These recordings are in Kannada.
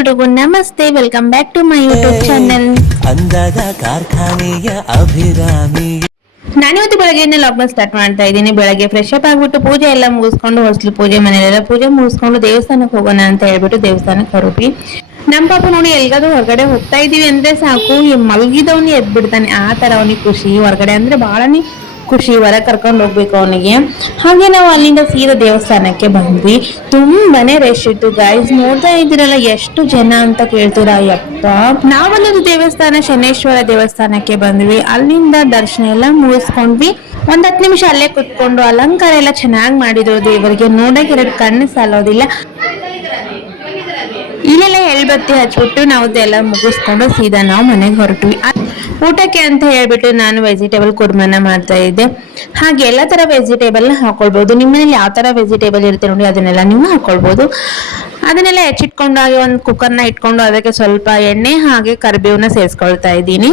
ಎಲ್ರಿಗೂ ನಮಸ್ತೆ, welcome back to my YouTube channel. ಅಂದದ ಕಾರ್ಖಾನೆಯ ಅಭಿರಾಮಿ. ನಾನಿವತ್ತು ಬೆಳಗ್ಗೆಯಿಂದ ಲಾಗ್ನ ಸ್ಟಾರ್ಟ್ ಮಾಡ್ತಾ ಇದ್ದೀನಿ. ಬೆಳಗ್ಗೆ ಫ್ರೆಶ್ ಅಪ್ ಆಗ್ಬಿಟ್ಟು ಪೂಜೆ ಎಲ್ಲ ಮುಗಿಸ್ಕೊಂಡು ಹೊಸಲು ಪೂಜೆ ಮನೆಯಲ್ಲೆಲ್ಲ ಪೂಜೆ ಮುಗಿಸ್ಕೊಂಡು ದೇವಸ್ಥಾನಕ್ಕೆ ಹೋಗೋಣ ಅಂತ ಹೇಳ್ಬಿಟ್ಟು ದೇವಸ್ಥಾನಕ್ಕೆ ಹೊರಟ್ವಿ. ನಮ್ಮ ಪಾಪ ನೋಡಿ ಎಲ್ಗಾದ್ರೂ ಹೊರಗಡೆ ಹೋಗ್ತಾ ಇದೀವಿ ಅಂದ್ರೆ ಸಾಕು, ಮಲಗಿದವನಿ ಎದ್ಬಿಡ್ತಾನೆ. ಆ ತರ ಅವನಿಗೆ ಖುಷಿ. ಹೊರಗಡೆ ಅಂದ್ರೆ ಬಹಳನೇ ಖುಷಿ, ಹೊರ ಕರ್ಕೊಂಡು ಹೋಗ್ಬೇಕು ಅವನಿಗೆ. ಹಾಗೆ ನಾವು ಅಲ್ಲಿಂದ ಸೀದಾ ದೇವಸ್ಥಾನಕ್ಕೆ ಬಂದ್ವಿ. ತುಂಬಾನೇ ರಶ್ ಇತ್ತು ಗೈಸ್, ನೋಡ್ತಾ ಇದ್ದೀರಲ್ಲ ಎಷ್ಟು ಜನ ಅಂತ ಕೇಳ್ತೀರಾ. ಯಪ್ಪ, ನಾವಲ್ಲೊಂದು ದೇವಸ್ಥಾನ ಶನೇಶ್ವರ ದೇವಸ್ಥಾನಕ್ಕೆ ಬಂದ್ವಿ. ಅಲ್ಲಿಂದ ದರ್ಶನ ಎಲ್ಲ ಮುಗಿಸ್ಕೊಂಡ್ವಿ. ಒಂದ್ 10 ನಿಮಿಷ ಅಲ್ಲೇ ಕುತ್ಕೊಂಡು ಅಲಂಕಾರ ಎಲ್ಲ ಚೆನ್ನಾಗಿ ಮಾಡಿದ್ರು ದೇವರಿಗೆ. ನೋಡಕ್ಕೆ 2 ಕಣ್ಣು ಸಾಲೋದಿಲ್ಲ. ಇಲ್ಲೆಲ್ಲ ಎಳ್ಬತ್ತಿ ಹಚ್ಬಿಟ್ಟು ನಾವು ಎಲ್ಲ ಮುಗಿಸ್ಕೊಂಡು ಸೀದಾ ನಾವು ಮನೆಗೆ ಹೊರಟ್ವಿ. ಊಟಕ್ಕೆ ಅಂತ ಹೇಳ್ಬಿಟ್ಟು ನಾನು ವೆಜಿಟೇಬಲ್ ಕುರ್ಮನ ಮಾಡ್ತಾ ಇದ್ದೆ. ಹಾಗೆ ಎಲ್ಲ ತರ ವೆಜಿಟೇಬಲ್ ಹಾಕೊಳ್ಬಹುದು. ನಿಮ್ಮನೇಲಿ ಯಾವ ತರ ವೆಜಿಟೇಬಲ್ ಇರುತ್ತೆ ನೋಡಿ ಅದನ್ನೆಲ್ಲ ನೀವು ಹಾಕೊಳ್ಬಹುದು. ಅದನ್ನೆಲ್ಲ ಹೆಚ್ಚಿಟ್ಕೊಂಡು ಹಾಗೆ ಒಂದು ಕುಕ್ಕರ್ನ ಇಟ್ಕೊಂಡು ಅದಕ್ಕೆ ಸ್ವಲ್ಪ ಎಣ್ಣೆ ಹಾಗೆ ಕರಿಬೇವನ್ನ ಸೇರಿಸ್ಕೊಳ್ತಾ ಇದ್ದೀನಿ.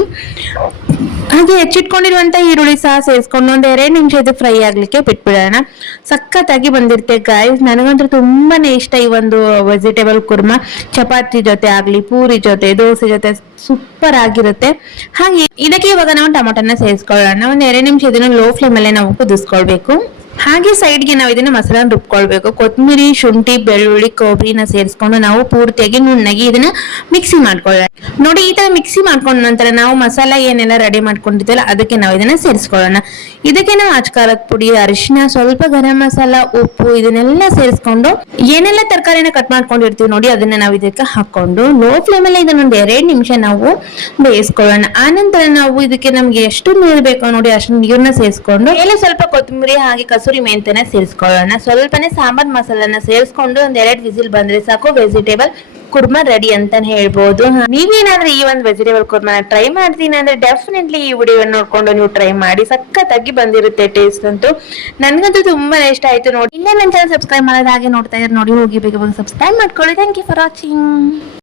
ಹಾಗೆ ಹೆಚ್ಚಿಟ್ಕೊಂಡಿರುವಂತ ಈರುಳ್ಳಿ ಸಹ ಸೇರಿಸ್ಕೊಂಡು ಒಂದು 2 ನಿಮಿಷ ಇದು ಫ್ರೈ ಆಗ್ಲಿಕ್ಕೆ ಬಿಟ್ಬಿಡೋಣ. ಸಖತ್ತಾಗಿ ಬಂದಿರುತ್ತೆ ಗಾಯ್ಸ್. ನನಗಂತೂ ತುಂಬಾನೇ ಇಷ್ಟ ಈ ಒಂದು ವೆಜಿಟೇಬಲ್ ಕುರ್ಮಾ. ಚಪಾತಿ ಜೊತೆ ಆಗ್ಲಿ, ಪೂರಿ ಜೊತೆ, ದೋಸೆ ಜೊತೆ ಸೂಪರ್ ಆಗಿರುತ್ತೆ. ಹಾಗೆ ಇದಕ್ಕೆ ಇವಾಗ ನಾವು ಟೊಮೊಟೊನ ಸೇರಿಸ್ಕೊಳ್ಳೋಣ. ಒಂದು 2 ನಿಮಿಷ ಇದನ್ನು ಲೋ ಫ್ಲೇಮ್ ಅಲ್ಲೇ ನಾವು ಕುದಿಸ್ಕೊಳ್ಬೇಕು. ಹಾಗೆ ಸೈಡ್ಗೆ ನಾವು ಇದನ್ನ ಮಸಾಲ ರುಬ್ಕೊಳ್ಬೇಕು. ಕೊತ್ತಂಬರಿ, ಶುಂಠಿ, ಬೆಳ್ಳುಳ್ಳಿ, ಕೊಬ್ಬರಿನ ಸೇರಿಸ್ಕೊಂಡು ನಾವು ಪೂರ್ತಿಯಾಗಿ ನುಣ್ಣಗೆ ಇದನ್ನ ಮಿಕ್ಸಿ ಮಾಡ್ಕೊಳ್ಳೋಣ. ನೋಡಿ, ಈ ತರ ಮಿಕ್ಸಿ ಮಾಡ್ಕೊಂಡ ನಂತರ ನಾವು ಮಸಾಲ ಏನೆಲ್ಲ ರೆಡಿ ಮಾಡ್ಕೊಂಡಿದ್ದೀವಲ್ಲ ಅದಕ್ಕೆ ನಾವು ಇದನ್ನ ಸೇರಿಸ್ಕೊಳ್ಳೋಣ. ಇದಕ್ಕೆ ನಾವು ಅಚ್ಕಾರದ ಪುಡಿ, ಅರಿಶಿನ, ಸ್ವಲ್ಪ ಗರಂ ಮಸಾಲ, ಉಪ್ಪು ಇದನ್ನೆಲ್ಲ ಸೇರಿಸ್ಕೊಂಡು ಏನೆಲ್ಲ ತರಕಾರಿನ ಕಟ್ ಮಾಡ್ಕೊಂಡಿರ್ತೀವಿ ನೋಡಿ ಅದನ್ನ ನಾವು ಇದಕ್ಕೆ ಹಾಕೊಂಡು ಲೋ ಫ್ಲೇಮ್ ಅಲ್ಲಿ ಇದನ್ನೊಂದು 2 ನಿಮಿಷ ನಾವು ಬೇಯಿಸ್ಕೊಳ್ಳೋಣ. ಆನಂತರ ನಾವು ಇದಕ್ಕೆ ನಮ್ಗೆ ಎಷ್ಟು ನೀರು ಬೇಕೋ ನೋಡಿ ಅಷ್ಟು ನೀರನ್ನ ಸೇರಿಸ್ಕೊಂಡು ಮೇಲೆ ಸ್ವಲ್ಪ ಕೊತ್ತಂಬರಿ ಹಾಗೆ ಕಸೂರಿ ಮೆಂತ್ಯನ ಸೇರಿಸ್ಕೊಳ್ಳೋಣ. ಸ್ವಲ್ಪನೇ ಸಾಂಬಾರ್ ಮಸಾಲನ ಸೇರಿಸ್ಕೊಂಡು ಒಂದ್ 2 ವಿಸಿಲ್ ಬಂದ್ರೆ ಸಾಕು, ವೆಜಿಟೇಬಲ್ ಕುರ್ಮಾ ರೆಡಿ ಅಂತಾನೆ ಹೇಳ್ಬೋದು. ನೀವೇನಾದ್ರೂ ಈ ಒಂದು ವೆಜಿಟೇಬಲ್ ಕುರ್ಮಾ ಟ್ರೈ ಮಾಡ್ತೀನಿ ಅಂದ್ರೆ ಡೆಫಿನೆಟ್ಲಿ ಈ ವಿಡಿಯೋ ನೋಡ್ಕೊಂಡು ನೀವು ಟ್ರೈ ಮಾಡಿ. ಸಖತ್ತಾಗಿ ಬಂದಿರುತ್ತೆ ಟೇಸ್ಟ್ ಅಂತೂ. ನನ್ಗಂತೂ ತುಂಬಾ ಇಷ್ಟ ಆಯ್ತು. ನೋಡಿ, ಇನ್ನೇ ನನ್ನ ಚಾನಲ್ ಸಬ್ಸ್ಕ್ರೈಬ್ ಮಾಡೋದು ಹಾಗೆ ನೋಡ್ತಾ ಇದ್ರೆ ನೋಡಿ, ಹೋಗಿ ಬೇಗ ಸಬ್ಸ್ಕ್ರೈಬ್ ಮಾಡ್ಕೊಳ್ಳಿ. Thank you for watching.